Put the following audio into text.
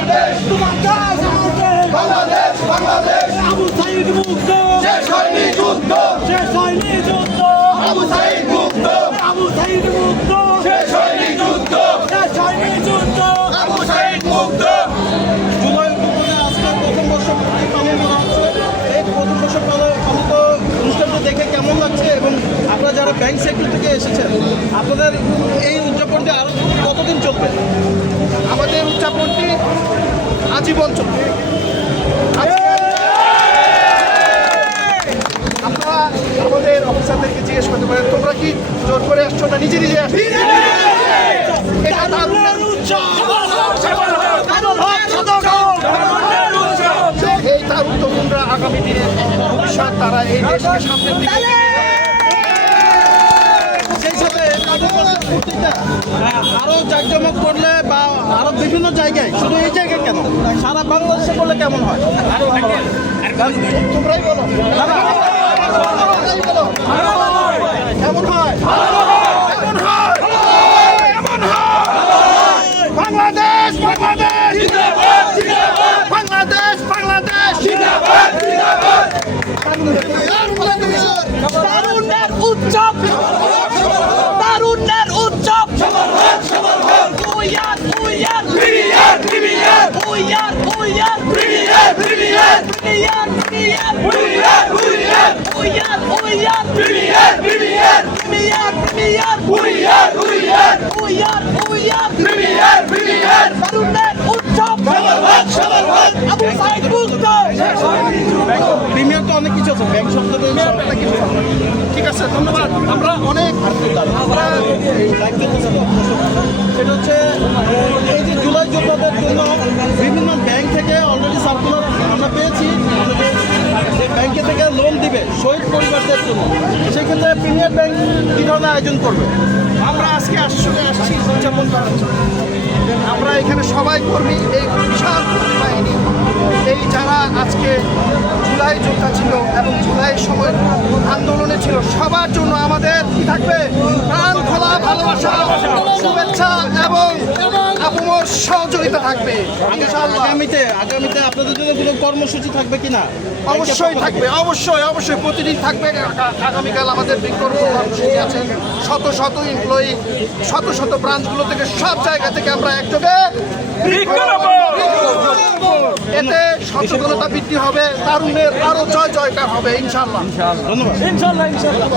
বাংলাদেশ। তোমার দেশ আমার দেশ বাংলাদেশ বাংলাদেশ। আবু সাইদ মুক্ত শেষ হয়নি যুদ্ধ। শেষ হয়নি যুদ্ধ আবু সাইদ মুক্ত আবু সাইদ মুক্ত শেষ হয়নি যুদ্ধ। শেষ হয়নি যুদ্ধ। আবু সাইদ মুক্ত জুলাই উপকূলে আজকে প্রথম বর্ষ পালন করা হচ্ছে। এই প্রথম বর্ষ পালিত অনুষ্ঠানটি দেখে কেমন লাগছে এবং আপনারা যারা ব্যাংক সেক্টর থেকে এসেছেন আপনাদের এই উদযাপনটি আরও কতদিন চলবে? আমাদের উদযাপনটি আজীবন চলবে আপনারা আমাদের অফিসারদেরকে জিজ্ঞেস করতে পারেন তোমরা কি জোর করে আসছো না নিজে নিজে আসছো এটা এই তারুণ তরুণরা আগামী দিনে ভবিষ্যৎ তারা এই দেশকে সামনের দিকে বর্ষের আরও জাঁকজমক করলে বা আরও বিভিন্ন জায়গায় শুধু এই জায়গায় কেন সারা বাংলাদেশে করলে কেমন হয় তোমরাই বলো কেমন হয় হয় হয় বাংলাদেশ বাংলাদেশ বাংলাদেশ উৎসব Premier, Premier, Premier. Oyar, oyar, Premier, Premier, Premier, Premier, Premier, Premier. Oyar, oyar, Premier, Premier, Premier, Premier. Oyar, oyar, oyar, oyar, Premier, Premier. Sarundan উৎসব সবার সবার আবু সাইদ মুক্ত প্রিমিয়ার তো অনেক কিছু আছে ব্যাংক শব্দটা সবটা কিছু ঠিক আছে ধন্যবাদ আমরা অনেক আমরা এই লাইভ দেখতে শহীদ পরিবারদের জন্য সেক্ষেত্রে প্রিমিয়ার ব্যাংক কী ধরনের আয়োজন করবে? আমরা আজকে আসলে আসছি উদযাপন করার জন্য আমরা এখানে সবাই কর্মী, এই বিশাল বাহিনী, এই যারা আজকে জুলাই যোদ্ধা ছিল এবং জুলাই সময় আন্দোলনে ছিল, সবার জন্য আমাদের কি থাকবে? প্রাণ খোলা ভালোবাসা, শুভেচ্ছা এবং সহযোগিতা থাকবে। আগামীতে আগামীতে আপনাদের জন্য কোনো কর্মসূচি থাকবে কিনা অবশ্যই থাকবে অবশ্যই অবশ্যই প্রতিদিন থাকবে আগামীকাল আমাদের বিক্রম কর্মসূচি আছে শত শত এমপ্লয়ি শত শত ব্রাঞ্চগুলো থেকে সব জায়গা থেকে আমরা একযোগে এতে সচেতনতা বৃদ্ধি হবে তারুণের আরও জয় জয়কার হবে ইনশাল্লাহ ধন্যবাদ ইনশাল্লাহ ইনশাল্লাহ